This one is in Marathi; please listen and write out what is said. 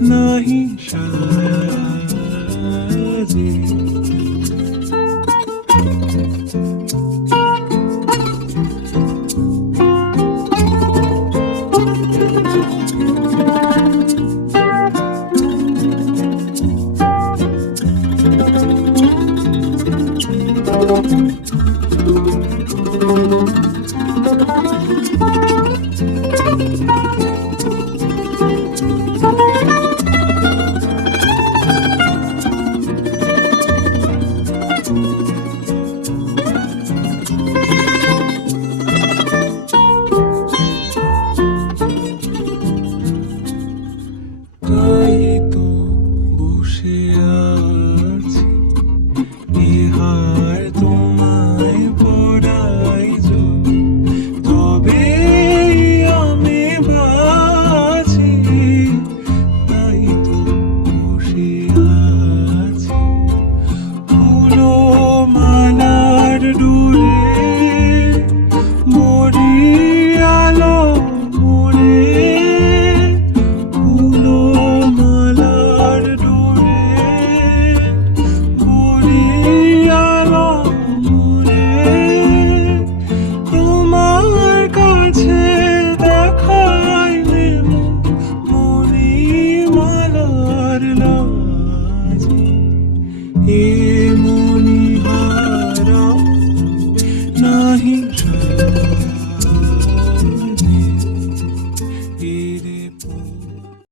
नाही शाजी